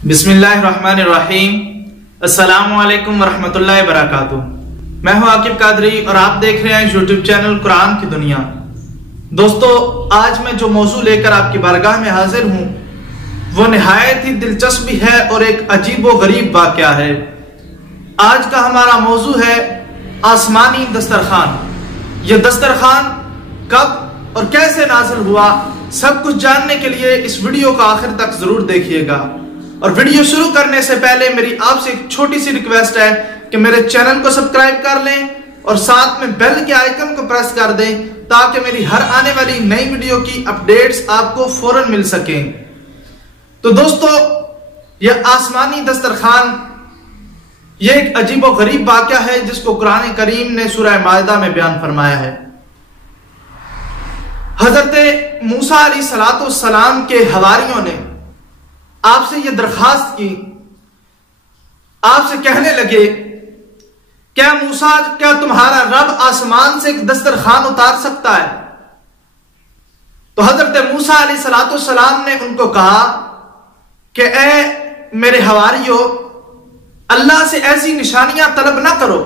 बिस्मिल्लाहिर्रहमानिर्रहीम। अस्सलामुअलैकुम वरहमतुल्लाहि वबरकातुहू। मैं हूं आकिब कादरी और आप देख रहे हैं यूट्यूब चैनल कुरान की दुनिया। दोस्तों, आज मैं जो मौजू लेकर आपकी बारगाह में हाजिर हूं वो निहायत ही दिलचस्प भी है और एक अजीब व गरीब वाक़या है। आज का हमारा मौजू है आसमानी दस्तरखान। यह दस्तरखान कब और कैसे नाजिल हुआ, सब कुछ जानने के लिए इस वीडियो को आखिर तक जरूर देखिएगा। और वीडियो शुरू करने से पहले मेरी आपसे एक छोटी सी रिक्वेस्ट है कि मेरे चैनल को सब्सक्राइब कर लें और साथ में बेल के आइकन को प्रेस कर दें ताकि मेरी हर आने वाली नई वीडियो की अपडेट्स आपको फौरन मिल सकें। तो दोस्तों, यह आसमानी दस्तरखान यह एक अजीब व गरीब वाक़या है जिसको कुरान करीम ने सूरह माइदा में बयान फरमाया है। हजरत मूसा अलैहिस्सलाम के हवारियों ने आपसे यह दरखास्त की, आपसे कहने लगे, क्या मूसा, क्या तुम्हारा रब आसमान से एक दस्तरखान उतार सकता है? तो हजरत मूसा अलैहिस्सलाम ने उनको कहा कि ए मेरे हवारियों, अल्लाह से ऐसी निशानियां तलब ना करो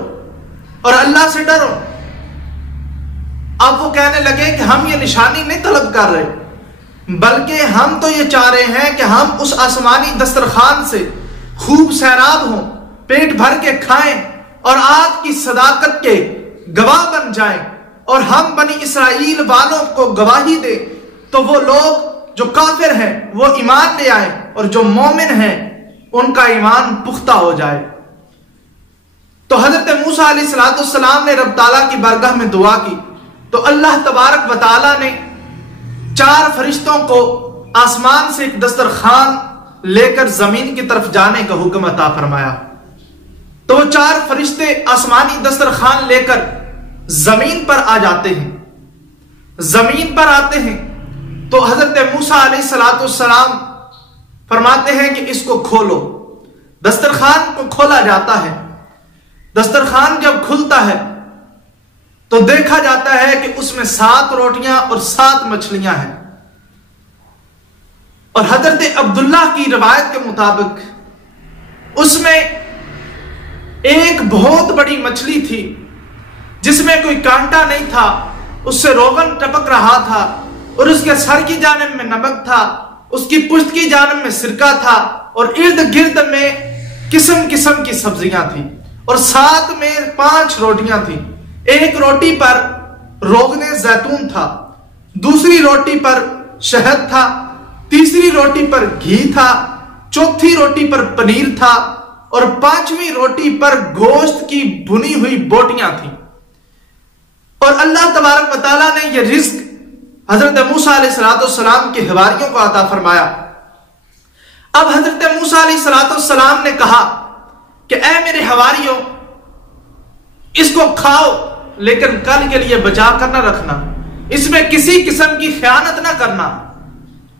और अल्लाह से डरो। अब वो कहने लगे कि हम ये निशानी नहीं तलब कर रहे, बल्कि हम तो ये चाह रहे हैं कि हम उस आसमानी दस्तरखान से खूब सैराब हों, पेट भर के खाएं और आपकी सदाकत के गवाह बन जाएं और हम बनी इसराइल वालों को गवाही दे तो वो लोग जो काफिर हैं वो ईमान ले आए और जो मोमिन हैं उनका ईमान पुख्ता हो जाए। तो हजरत मूसा अलैहिस्सलाम ने रब ताला की बारगाह में दुआ की तो अल्लाह तबारक व तआला ने 4 फरिश्तों को आसमान से एक दस्तरखान लेकर जमीन की तरफ जाने का हुक्म अता फरमाया। तो वो 4 फरिश्ते आसमानी दस्तरखान लेकर जमीन पर आ जाते हैं। जमीन पर आते हैं तो हजरत मूसा अलैहिस्सलाम फरमाते हैं कि इसको खोलो। दस्तरखान को खोला जाता है। दस्तरखान जब खुलता है तो देखा जाता है कि उसमें 7 रोटियां और 7 मछलियां हैं। और हजरत अब्दुल्लाह की रिवायत के मुताबिक उसमें एक बहुत बड़ी मछली थी जिसमें कोई कांटा नहीं था, उससे रोगन टपक रहा था और उसके सर की जानिब में नमक था, उसकी पुश्त की जानिब में सिरका था और इर्द गिर्द में किस्म किस्म की सब्जियां थी और साथ में 5 रोटियां थी। एक रोटी पर रोगने जैतून था, दूसरी रोटी पर शहद था, तीसरी रोटी पर घी था, चौथी रोटी पर पनीर था और 5वीं रोटी पर गोश्त की भुनी हुई बोटियां थी। और अल्लाह तबारक व तआला ने यह रिज्क हजरत मूसा अलैहिस्सलाम के हवारियों को अता फरमाया। अब हजरत मूसा अलैहिस्सलाम ने कहा कि ऐ मेरे हवारियों, इसको खाओ लेकिन कल के लिए बचा कर ना रखना, इसमें किसी किस्म की खयानत ना करना।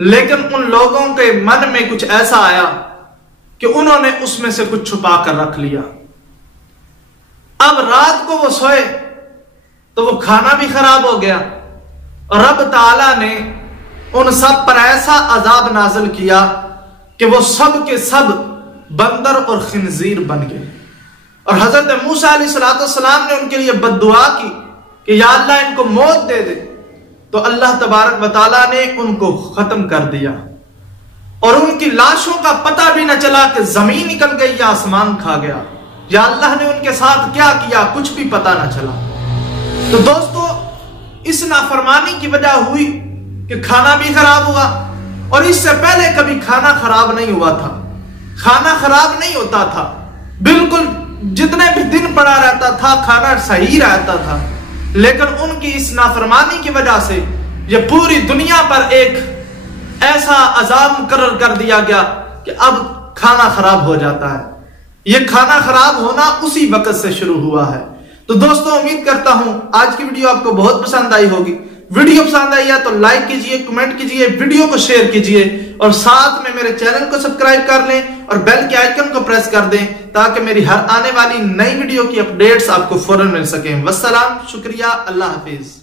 लेकिन उन लोगों के मन में कुछ ऐसा आया कि उन्होंने उसमें से कुछ छुपा कर रख लिया। अब रात को वो सोए तो वो खाना भी खराब हो गया और रब ताला ने उन सब पर ऐसा अजाब नाजिल किया कि वो सब के सब बंदर और खिंजीर बन गए। और हजरत मूसा अलैहिस्सलाम ने उनके लिए बद्दुआ की कि या अल्लाह इनको मौत दे दे, तो अल्लाह तबारक व तआला ने उनको खत्म कर दिया और उनकी लाशों का पता भी न चला कि जमीन निकल गई या आसमान खा गया, या अल्लाह ने उनके साथ क्या किया कुछ भी पता न चला। तो दोस्तों, इस नाफरमानी की वजह हुई कि खाना भी खराब हुआ और इससे पहले कभी खाना खराब नहीं हुआ था। खाना खराब नहीं होता था, बिल्कुल जितने भी दिन पड़ा रहता था खाना सही रहता था। लेकिन उनकी इस नाफरमानी की वजह से यह पूरी दुनिया पर एक ऐसा अजाब मुकर्रर कर दिया गया कि अब खाना खराब हो जाता है। यह खाना खराब होना उसी वक्त से शुरू हुआ है। तो दोस्तों, उम्मीद करता हूं आज की वीडियो आपको बहुत पसंद आई होगी। वीडियो पसंद आई है तो लाइक कीजिए, कमेंट कीजिए, वीडियो को शेयर कीजिए और साथ में मेरे चैनल को सब्सक्राइब कर लें और बेल के आइकन को प्रेस कर दें ताकि मेरी हर आने वाली नई वीडियो की अपडेट्स आपको फौरन मिल सकें। वस्सलाम, शुक्रिया, अल्लाह हाफिज।